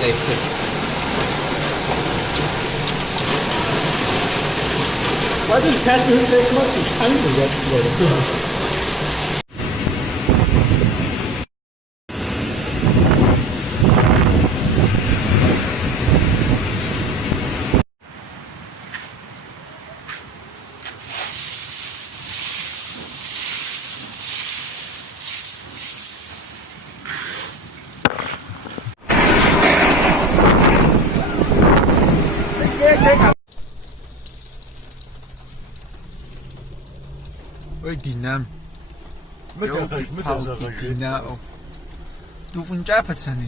they put. Why does Pat Moon say come up to China wrestler? Ôi đi Nam. Đâu đi nào. Tu pun capa sana?